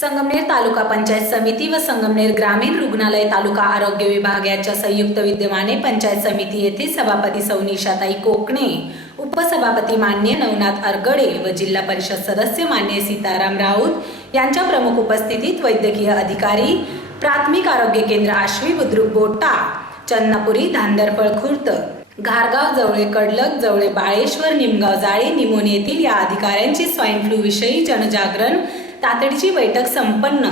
संगमनेर तालुका पंचायत समिती व संगमनेर ग्रामीण रुग्णालय तालुका आरोग्य विभाग यांच्या संयुक्त विद्यमाने पंचायत समिती येथे सभापती सौ निशाताई कोकणे, उपसभापती मान्य नवनाथ अरगडे व जिल्हा परिषद सदस्य मान्य सीताराम राऊत यांच्या प्रमुख उपस्थितीत वैद्यकीय अधिकारी, प्राथमिक आरोग्य केंद्र आश्वी बुद्रुक बोटा, चन्नापुरी, धांदरफळ खुर्द, घारगाव, जवळे कडलक, जवळे बाळेश्वर, निमगाव जाळे, निमोनी येथील या अधिकाऱ्यांची स्वाईन फ्लू विषयी जनजागरण तातडीची बैठक संपन्न।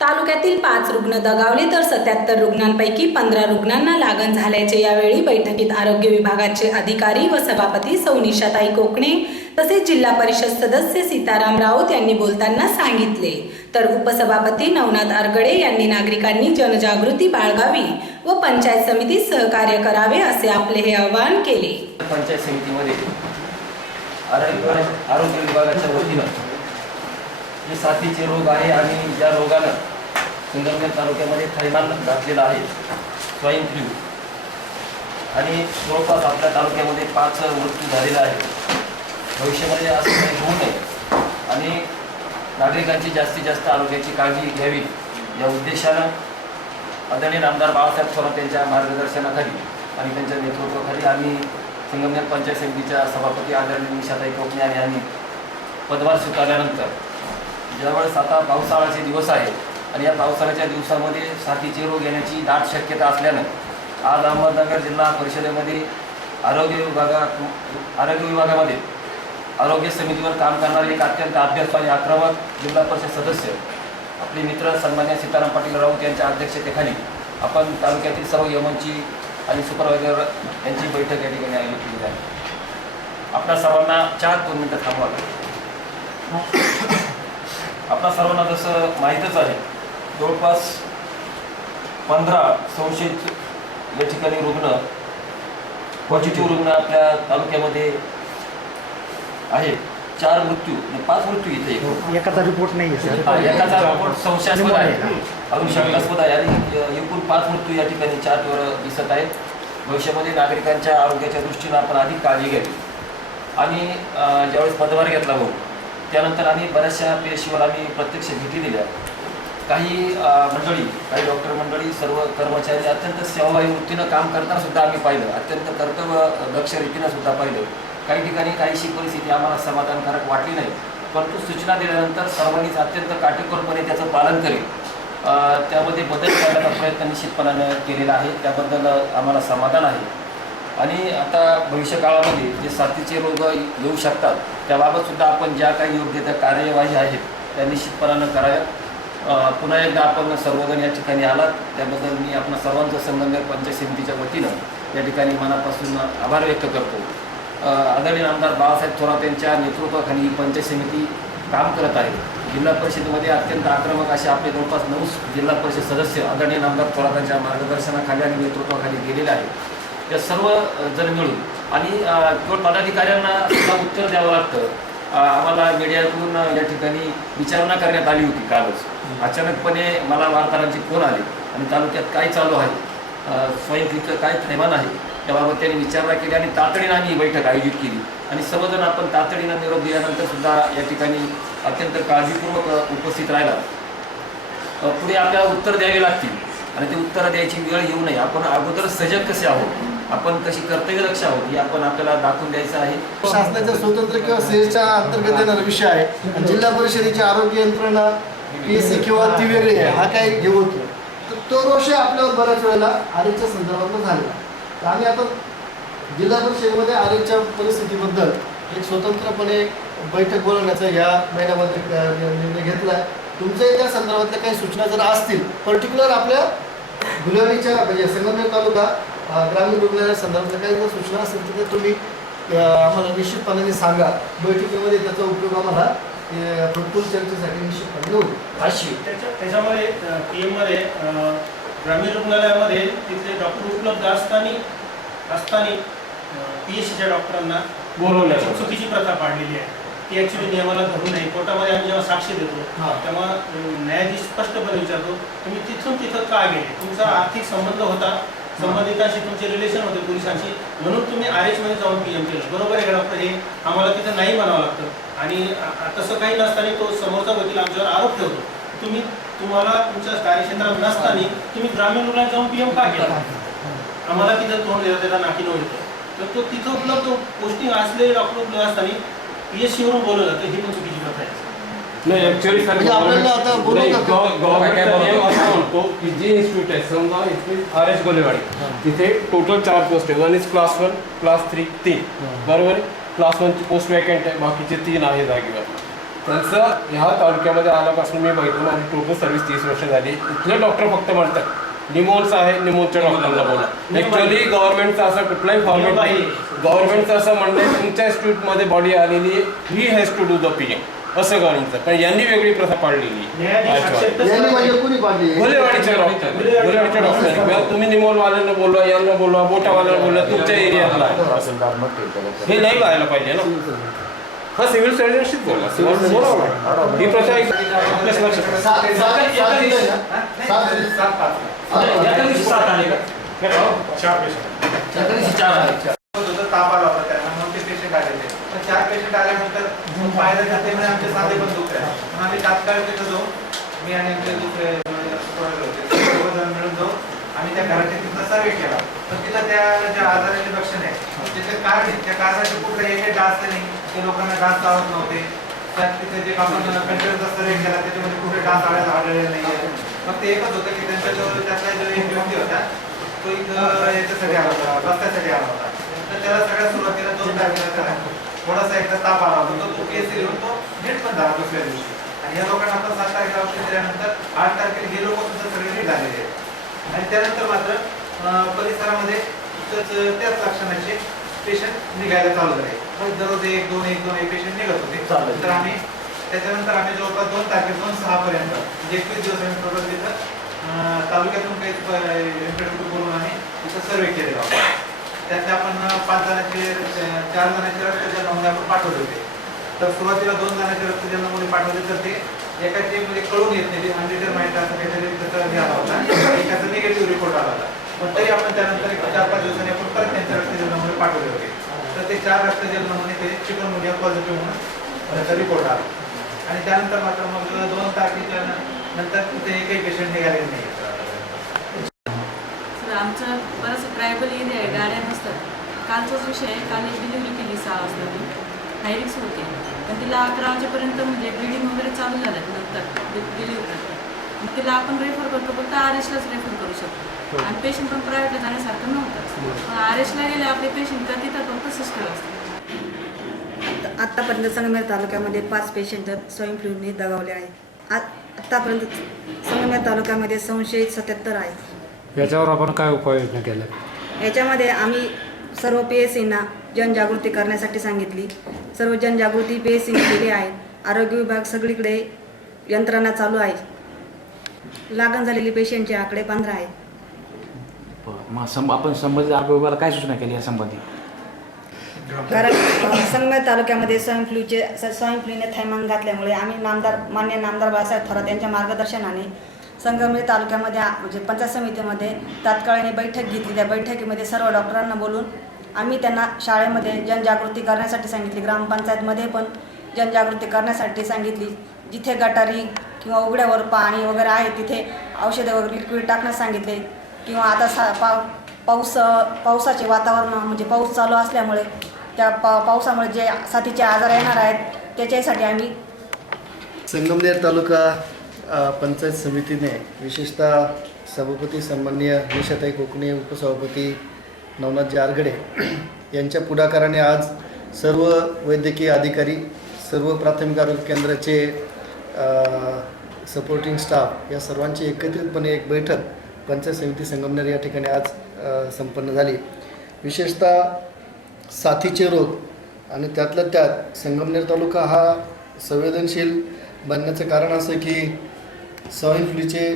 तालुक्यातील 5 रुग्ण दगावले तर 77 रुग्णांपैकी 15 रुग्णांना लागण झाल्याचे यावेळी बैठकीत आरोग्य विभागाचे अधिकारी व सभापती सौ निशाताई कोकणे तसेच जिल्हा परिषद सदस्य सीताराम राऊत यांनी बोलताना सांगितले। तर उपसभापती नवनाथ अरगडे यांनी नागरिकांनी जनजागृती बाळगावी व पंचायत समितीत सहकार्य करावे असे आपले हे आवाहन केले। पंचायत समितीमध्ये आरोग्य विभागाच्या वतीनं जे साथीचे रोग आहे आणि ज्या रोगानं संगमनेर तालुक्यामध्ये थैमान घातलेला आहे, स्वाईन फ्लू, आणि जवळपास आपल्या तालुक्यामध्ये 5 मृत्यू झालेला आहे। भविष्यामध्ये असं काही होऊ नये आणि नागरिकांची जास्तीत जास्त आरोग्याची काळजी घ्यावी या उद्देशानं आदरणीय आमदार बाळासाहेब थोरात यांच्या मार्गदर्शनाखाली आणि त्यांच्या नेतृत्वाखाली आम्ही संगमनेर पंचायत समितीच्या सभापती आदरणीय निशाताई कोकणे यांनी पदभार स्वीकारल्यानंतर ज्यावेळेस आता पावसाळ्याचे दिवस आहे आणि या पावसाळ्याच्या दिवसामध्ये साथीचे रोग येण्याची दाट शक्यता असल्यानं आज अहमदनगर जिल्हा परिषदेमध्ये आरोग्य विभागामध्ये आरोग्य समितीवर काम करणारे एक अत्यंत अभ्यासू आणि आक्रमक जिल्हा परिषद सदस्य आपले मित्र सन्मान्य सीताराम पाटील राऊत यांच्या अध्यक्षतेखाली आपण तालुक्यातील सर्व यमनची आणि सुपरवायझर यांची बैठक या ठिकाणी आयोजित केली आहे। आपल्या सर्वांना 2 मिनिटं थांबवा। आपल्या सर्वांना जसं माहीतच आहे, जवळपास 15 संशयित या ठिकाणी रुग्ण, पॉझिटिव्ह रुग्ण आपल्या तालुक्यामध्ये आहेत। 4 मृत्यू आणि 5 मृत्यू इथे एकाचा रिपोर्ट नाही आहे, एकाचा रिपोर्ट संशयास्पद आहे, अजून शंकास्पद आहे आणि एकूण 5 मृत्यू या ठिकाणी चार्टवर दिसत आहेत। भविष्यामध्ये नागरिकांच्या आरोग्याच्या दृष्टीनं आपण अधिक काळजी घ्यावी आणि ज्यावेळेस पदभार घेतला भाऊ त्यानंतर आम्ही बऱ्याचशा पेशीवर आम्ही प्रत्यक्ष भेटी दिल्या। काही मंडळी, काही डॉक्टर मंडळी, सर्व कर्मचारी अत्यंत सेवाभावी वृत्तीनं काम करताना सुद्धा आम्ही पाहिलं, अत्यंत कर्तव्यदक्ष रीतीनं सुद्धा पाहिलं। काही ठिकाणी काहीशी परिस्थिती आम्हाला समाधानकारक वाटली नाही, परंतु सूचना दिल्यानंतर सर्वांनीच अत्यंत काटेकोरपणे त्याचं पालन करेल, त्यामध्ये बदल करण्याचा प्रयत्न निश्चितपणानं केलेला आहे, त्याबद्दल आम्हाला समाधान आहे। आणि आता भविष्यकाळामध्ये जे साथीचे रोग येऊ शकतात त्याबाबत सुद्धा आपण ज्या काही योग्य त्या कार्यवाही आहेत त्या निश्चितपणानं कराव्या। पुन्हा एकदा आपण सर्वजण या ठिकाणी आलात त्याबद्दल मी आपल्या सर्वांचं संगमनेर पंचायत समितीच्या वतीनं या ठिकाणी मनापासून आभार व्यक्त करतो। आदरणीय आमदार बाळासाहेब थोरात यांच्या नेतृत्वाखाली ही पंचायत समिती काम करत आहे। जिल्हा परिषदेमध्ये अत्यंत आक्रमक असे आपले जवळपास 9 जिल्हा परिषद सदस्य आदरणीय आमदार थोरातांच्या मार्गदर्शनाखाली आणि नेतृत्वाखाली गेलेले आहेत। या सर्व जण मिळून आणि केवळ पदाधिकाऱ्यांना सुद्धा उत्तर द्यावं लागतं। आम्हाला मीडियातून या ठिकाणी विचारणा करण्यात आली होती कालच। अचानकपणे मला वार्ताहरांचे फोन आले आणि तालुक्यात काय चालू आहे, स्वाईन फ्लूचं काय थैमान आहे याबाबत त्यांनी विचारणा केली आणि तातडीनं आम्ही ही बैठक आयोजित केली आणि सर्वजण आपण तातडीनं निरोप दिल्यानंतर सुद्धा या ठिकाणी अत्यंत काळजीपूर्वक उपस्थित राहिला। पुढे आपल्याला उत्तर द्यावे लागतील आणि ते उत्तरं द्यायची वेळ येऊ नये, आपण अगोदर सजग कसे आहोत, आपण कशी कर्तव्यदक्ष आहोत हे आपण आपल्याला दाखवून द्यायचं आहे। शासनाच्या स्वतंत्र किंवा सेलच्या अंतर्गत येणारा विषय आहे आणि जिल्हा परिषदेची आरोग्य यंत्रणा पीएससी किंवा ती वेगळी आहे, हा काय घेऊ होतो तर तो रोष आपल्यावर बऱ्याच वेळेला आरोग्याच्या संदर्भात झालेला। तर आम्ही आता जिल्हा परिषदेमध्ये आरोग्याच्या परिस्थितीबद्दल एक स्वतंत्रपणे बैठक बोलवण्याचा या महिन्यामध्ये निर्णय घेतला आहे। तुमच्या त्या संदर्भातल्या काही सूचना जर असतील, पर्टिक्युलर आपल्या गुलाबीच्या म्हणजे संगमनेर तालुका ग्रामीण रुग्णालया संदर्भातल्या काही जर सूचना असतील तर तुम्ही आम्हाला निश्चितपणे सांगा। बैठकीमध्ये त्याचा उपयोग आम्हाला फ्रुटफुल चर्चेसाठी निश्चितपणे होईल। अशी त्याच्यामध्ये पीएममध्ये ग्रामीण रुग्णालयामध्ये तिथले डॉक्टर उपलब्ध असताना पीएससीच्या डॉक्टरांना बोलवण्याची चुकीची प्रथा पाडलेली आहे। ती ॲक्च्युली नियमाला धरू नये। कोर्टामध्ये आम्ही जेव्हा साक्षी देतो तेव्हा न्यायाधीश स्पष्टपणे विचारतो, तुम्ही तिथं का गेले, तुमचा आर्थिक संबंध होता, संबंधितांशी तुमचे रिलेशन होते पोलिसांशी, म्हणून तुम्ही RH मध्ये जाऊन PM केलं, बरोबर आहे का डॉक्टर? हे आम्हाला तिथं नाही म्हणावं लागतं आणि तसं काही नसताना तो समोरचा वकील आमच्यावर आरोप ठेवतो तुम्हाला तुमच्या कार्यक्षेत्रात नसताना तुम्ही ग्रामीण रुग्णालयात जाऊन PM का केला? आम्हाला तिथं तोंड देतात, त्याला नाकी नव्हतं तर तो तिथं उपलब्ध पोस्टिंग असलेले डॉक्टर उपलब्ध असताना PSC वरून बोलवलं जातं, ही पण चुकीची प्रथा आहे. नाही ऍक्च्युअली सर म्हणजे आपल्याला आता बोलवलं जातं. गव्हर्नमेंट असं म्हणतो की जे इन्स्टिट्यूट आहे समजा इथे RS गोलेवाडी तिथे टोटल 4 पोस्ट आहे. 1 इज क्लास 1, क्लास 3 3 बरोबर आहे. क्लास 1 ची पोस्ट वॅकंट आहे, बाकीचे 3 आहे जागेवर. त्यांचं ह्या तालुक्यामध्ये आल्यापासून मी बघितलं, माझी टोटल सर्व्हिस 30 वर्ष झाली. इथले डॉक्टर फक्त म्हणतात निमोनचं आहे, निमोनच्या डॉक्टरला बोला. ऍक्च्युअली गव्हर्नमेंटचा असं कुठलाही फॉर्मेट नाही. गव्हर्नमेंटचं असं म्हणणं आहे तुमच्या इन्स्टिट्यूटमध्ये बॉडी आलेली आहे, he has to do the PM असं गव्हर्नमेंटचं. पण यांनी वेगळी प्रथा पाडलेली यांनी म्हणजे कोणी पाडली? गोलेवाडीच्या डॉक्टर तुम्ही निमोनवाल्यांना बोलवा, यांना बोलवा, बोटावाल्यांना बोलवा, तुमच्या एरियातला हे नाही व्हायला पाहिजे ना. हा सिव्हिल सर्जनशीच बोला, ही प्रथा आपल्याच लक्षात. ताप आला होता त्यांना, म्हणून ते पेशंट आलेले. तर 4 पेशंट आल्यानंतर पाहायला जाते म्हणजे आमचे साधे पण दुखत आहे. म्हणून आम्ही तात्काळ तिथं जाऊन मी आणि आमचे दुसरे सर्वजण मिळून जाऊन आम्ही त्या घराच्या तिथं सर्वे केला. तर तिथं त्या ज्या आजाराचे लक्षण आहे त्याचे कारण आहे, त्या कारणाचे कुठलं एक डास नाही, ते लोकांना डास लावत नव्हते. त्यात तिथे जे आपण कंटेनरचा सर्वे केला त्याच्यामध्ये कुठे डास आढळले नाही. फक्त एकच होतं की त्यांच्याजवळ त्यातला जो एक व्यक्ती होता तो इथं याच्यासाठी आला होता, रस्त्यासाठी आला होता. तर त्याला सगळ्यात सुरुवातीला 2 तारखेला त्याला थोडासा एकदा ताप आला होता, तो PSC घेऊन तो नीट पण झाला दुसऱ्या दिवशी. आणि या लोकांना आपण 7 तारखेला औषध दिल्यानंतर 8 तारखेला हे लोक सुद्धा सगळे नीट झालेले आहेत. आणि त्यानंतर मात्र परिसरामध्ये त्याच लक्षणाचे पेशंट निघायला चालू झाले. मग दररोज 1-2 पेशंट निघत होते. तर आम्ही त्याच्यानंतर आम्ही जवळपास 2 तारखेपासून 6 पर्यंत म्हणजे 21 दिवस आम्ही टोटल तिथं तालुक्यातून काही इंटरव्ह्यू करून आम्ही तिथं सर्वे केलेला होता. त्यात आपण 4 जणांचे रक्ताच्या नमुने आपण पाठवले होते. तर सुरुवातीला 2 जणांचे रक्ताच्या नमुने पाठवले तर ते एकाचे म्हणजे कळून येत नाही, ते अनडिटरमाइंड असं काहीतरी त्याचा हे आला होता, एकाचा निगेटिव्ह रिपोर्ट आला होता. पण तरी आपण त्यानंतर 4-5 दिवसांनी आपण परत त्यांच्या रक्ताचे नमुने पाठवले होते. तर ते 4 रक्ताचे नमुने ते चिकनगुनिया पॉझिटिव्ह म्हणून त्याचा रिपोर्ट आला. आणि त्यानंतर मात्र मग 2 तारखेच्या नंतर तिथे एकही पेशंट निघालेले नाही. आमचं बरंच ट्रायबल एरिया आहे, गाड्या नसतात. कालचाच विषय आहे, काल एक डिलिव्हरी केली 6 वाजता, ती हायरिक्स होते. पण तिला 11 वाजेपर्यंत म्हणजे ब्लिडिंग वगैरे चालू झालं नंतर डिलिव्हरी करतात. मग तिला आपण रेफर करतो, फक्त RSलाच रेफर करू शकतो. आणि पेशंट पण प्रायव्हेटला जाण्यासारखं नव्हतं. पण RSला गेले आपले पेशंट तर तिथं फक्त सिस्टर असतात. आत्तापर्यंत संगमेर तालुक्यामध्ये 5 पेशंट स्वाईन फ्लूने दगावले आहेत. आत्तापर्यंत संगमेर तालुक्यामध्ये संशयित 77 आहेत. याच्यावर आपण काय उपाययोजना केल्या? याच्यामध्ये आम्ही सर्व PSCना जनजागृती करण्यासाठी सांगितली. सर्व जनजागृती PSCने केली आहे. आरोग्य विभाग सगळीकडे यंत्रणा चालू आहे. लागण झालेली पेशंटचे आकडे 15 आहेत. मग आपण संबंधित आरोग्य विभागाला काय सूचना केली यासंबंधी? कारण संगमेर तालुक्यामध्ये स्वाईन फ्लूने थैमान घातल्यामुळे आम्ही मान्य नामदार बाळासाहेब थोरात यांच्या मार्गदर्शनाने संगमेर तालुक्यामध्ये म्हणजे पंचायत समितीमध्ये तात्काळाने बैठक घेतली. त्या बैठकीमध्ये सर्व डॉक्टरांना बोलून आम्ही त्यांना शाळेमध्ये जनजागृती करण्यासाठी सांगितली. ग्रामपंचायतमध्ये पण जनजागृती करण्यासाठी सांगितली. जिथे गटारी किंवा उघड्यावर पाणी वगैरे आहे तिथे औषधे वगैरे लिक्विड टाकण्यास सांगितले. किंवा आता पावसाचे वातावरण म्हणजे पाऊस चालू असल्यामुळे त्या पावसामुळे जे साथीचे आजार येणार आहेत त्याच्यासाठी आम्ही संगमनेर तालुका पंचायत समितीने विशेषतः सभापती सन्माननीय निशाताई कोकणे, उपसभापती नवनाथजी आरगडे यांच्या पुढाकाराने आज सर्व वैद्यकीय अधिकारी, सर्व प्राथमिक आरोग्य केंद्राचे सपोर्टिंग स्टाफ या सर्वांची एकत्रितपणे एक बैठक पंचायत समिती संगमनेर या ठिकाणी आज संपन्न झाली. विशेषतः साथीचे रोग आणि त्यातल्या त्यात संगमनेर तालुका हा संवेदनशील बनण्याचं कारण असं की स्वाईन फ्लूचे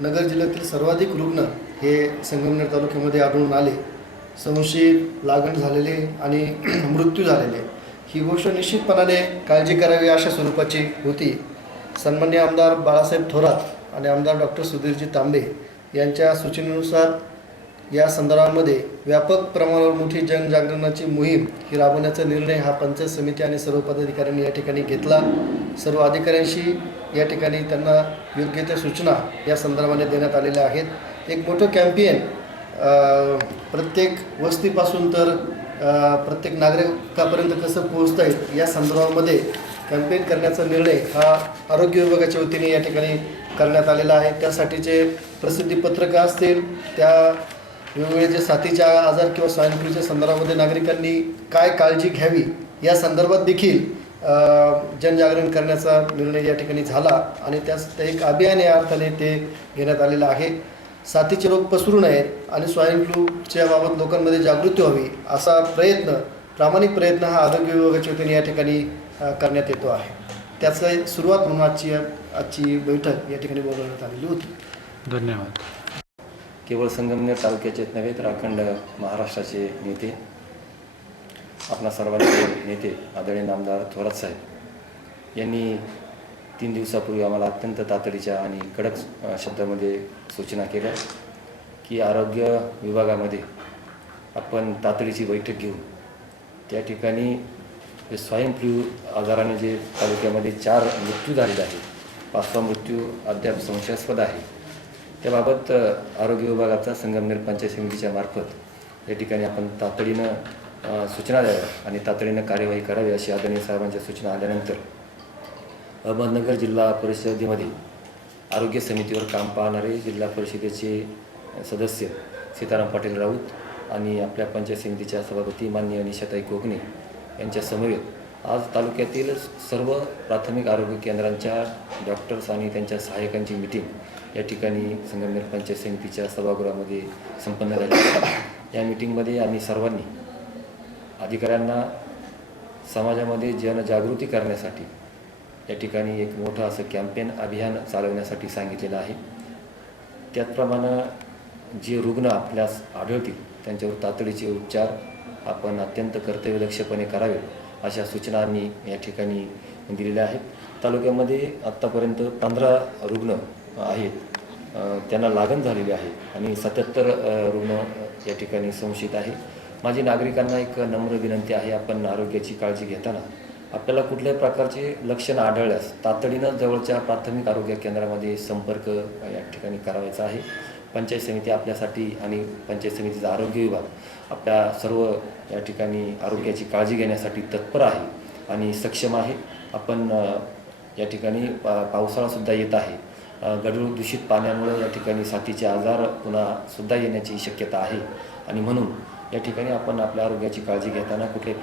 नगर जिल्ह्यातील सर्वाधिक रुग्ण हे संगमनेर तालुक्यामध्ये आढळून आले. संशयित, लागण झालेले आणि मृत्यू झालेले ही गोष्ट निश्चितपणाने काळजी करावी अशा स्वरूपाची होती. सन्माननीय आमदार बाळासाहेब थोरात आणि आमदार डॉक्टर सुधीरजी तांबे यांच्या सूचनेनुसार या संदर्भामध्ये व्यापक प्रमाणावर मोठी जनजागरणाची मोहीम ही राबवण्याचा निर्णय हा पंचायत समिती आणि सर्व पदाधिकाऱ्यांनी या ठिकाणी घेतला. सर्व अधिकाऱ्यांशी या ठिकाणी त्यांना योग्य त्या सूचना या संदर्भाने देण्यात आलेल्या आहेत. एक मोठं कॅम्पेन प्रत्येक वस्तीपासून तर प्रत्येक नागरिकापर्यंत कसं पोहोचता येईल या संदर्भामध्ये कॅम्पेन करण्याचा निर्णय हा आरोग्य विभागाच्या वतीने या ठिकाणी करण्यात आलेला आहे. त्यासाठीचे प्रसिद्धीपत्रकं असतील, त्या वेगवेगळे जे साथीच्या आजार किंवा स्वाईन फ्लूच्या संदर्भामध्ये नागरिकांनी काय काळजी घ्यावी या संदर्भात देखील जनजागरण करण्याचा निर्णय या ठिकाणी झाला आणि त्यास एक अभियान या अर्थाने ते घेण्यात आलेलं आहे. साथीचे रोग पसरू नयेत आणि स्वाईन फ्लूच्या बाबत लोकांमध्ये जागृती व्हावी असा प्रामाणिक प्रयत्न हा आरोग्य विभागाच्या वतीने या ठिकाणी करण्यात येतो आहे. त्याचं सुरुवात म्हणून आजची बैठक या ठिकाणी बोलवण्यात आलेली होती. धन्यवाद. केवळ संगमनेर तालुक्याचेच नव्हे तर अखंड महाराष्ट्राचे नेते, आपणा सर्वांचे नेते आदरणीय नामदार थोरात साहेब यांनी 3 दिवसापूर्वी आम्हाला अत्यंत तातडीच्या आणि कडक शब्दामध्ये सूचना केल्या की आरोग्य विभागामध्ये आपण तातडीची बैठक घेऊन त्या ठिकाणी जे स्वाईन फ्लू आजाराने जे तालुक्यामध्ये 4 मृत्यू झालेले आहेत, 5वा मृत्यू अद्याप संशयास्पद आहे. त्याबाबत आरोग्य विभागाचा संगमनेर पंचायत समितीच्या मार्फत या ठिकाणी आपण तातडीनं सूचना द्याव्या आणि तातडीनं कार्यवाही करावी अशी आदरणीय साहेबांच्या सूचना आल्यानंतर अहमदनगर जिल्हा परिषदेमध्ये आरोग्य समितीवर काम पाहणारे जिल्हा परिषदेचे सदस्य सीताराम पाटील राऊत आणि आपल्या पंचायत समितीच्या सभापती माननीय निशाताई कोकणे यांच्या समवेत आज तालुक्यातील सर्व प्राथमिक आरोग्य केंद्रांच्या डॉक्टर्स आणि त्यांच्या सहाय्यकांची मीटिंग या ठिकाणी संगमनेर पंचायत समितीच्या सभागृहामध्ये संपन्न झाली. या मीटिंगमध्ये आम्ही सर्वांनी अधिकाऱ्यांना समाजामध्ये जनजागृती करण्यासाठी या ठिकाणी एक मोठं असं कॅम्पेन अभियान चालवण्यासाठी सांगितलेलं आहे. त्याचप्रमाणे जे रुग्ण आपल्यास आढळतील त्यांच्यावर तातडीचे उपचार आपण अत्यंत कर्तव्यदक्षपणे करावे अशा सूचना आम्ही या ठिकाणी दिलेल्या आहेत. तालुक्यामध्ये आत्तापर्यंत 15 रुग्ण आहेत, त्यांना लागण झालेली आहे आणि 77 रुग्ण या ठिकाणी संशयित आहे. माझी नागरिकांना एक नम्र विनंती आहे, आपण आरोग्याची काळजी घेताना आपल्याला कुठल्याही प्रकारचे लक्षणं आढळल्यास तातडीनं जवळच्या प्राथमिक आरोग्य केंद्रामध्ये संपर्क या ठिकाणी करावायचा आहे. पंचायत समिती आपल्यासाठी आणि पंचायत समितीचा आरोग्य विभाग आपल्या सर्व या ठिकाणी आरोग्याची काळजी घेण्यासाठी तत्पर आहे आणि सक्षम आहे. आपण या ठिकाणी पावसाळासुद्धा येत आहे, गढूळ दूषित पाण्यामुळे या ठिकाणी साथीचे आजार पुन्हासुद्धा येण्याची शक्यता आहे आणि म्हणून या ठिकाणी आपण आपल्या आरोग्याची काळजी घेताना कुठल्याही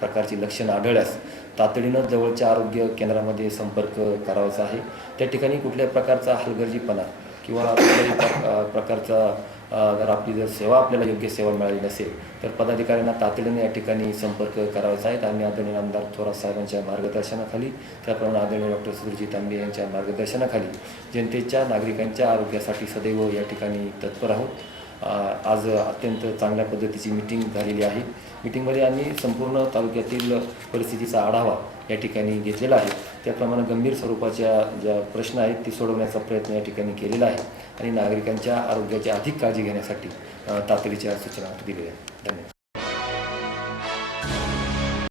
प्रकारची लक्षणं आढळल्यास तातडीनं जवळच्या आरोग्य केंद्रामध्ये संपर्क करावायचा आहे. त्या ठिकाणी कुठल्याही प्रकारचा हलगर्जीपणा किंवा कुठल्याही प्रकारचा जर आपली जर सेवा आपल्याला योग्य सेवा मिळाली नसेल तर पदाधिकाऱ्यांना तातडीने या ठिकाणी संपर्क करावायचा आहे. आम्ही आदरणीय आमदार थोरात साहेबांच्या मार्गदर्शनाखाली, त्याप्रमाणे आदरणीय डॉक्टर सुरजित तांबे यांच्या मार्गदर्शनाखाली जनतेच्या नागरिकांच्या आरोग्यासाठी सदैव या ठिकाणी तत्पर आहोत. आज अत्यंत चांगल्या पद्धतीची मीटिंग झालेली आहे. मीटिंगमध्ये आम्ही संपूर्ण तालुक्यातील परिस्थितीचा आढावा या ठिकाणी घेतलेला आहे. त्याप्रमाणे गंभीर स्वरूपाच्या ज्या प्रश्न आहेत ती सोडवण्याचा प्रयत्न या ठिकाणी केलेला आहे आणि नागरिकांच्या आरोग्याची अधिक काळजी घेण्यासाठी तातडीच्या सूचना दिलेल्या आहेत. धन्यवाद.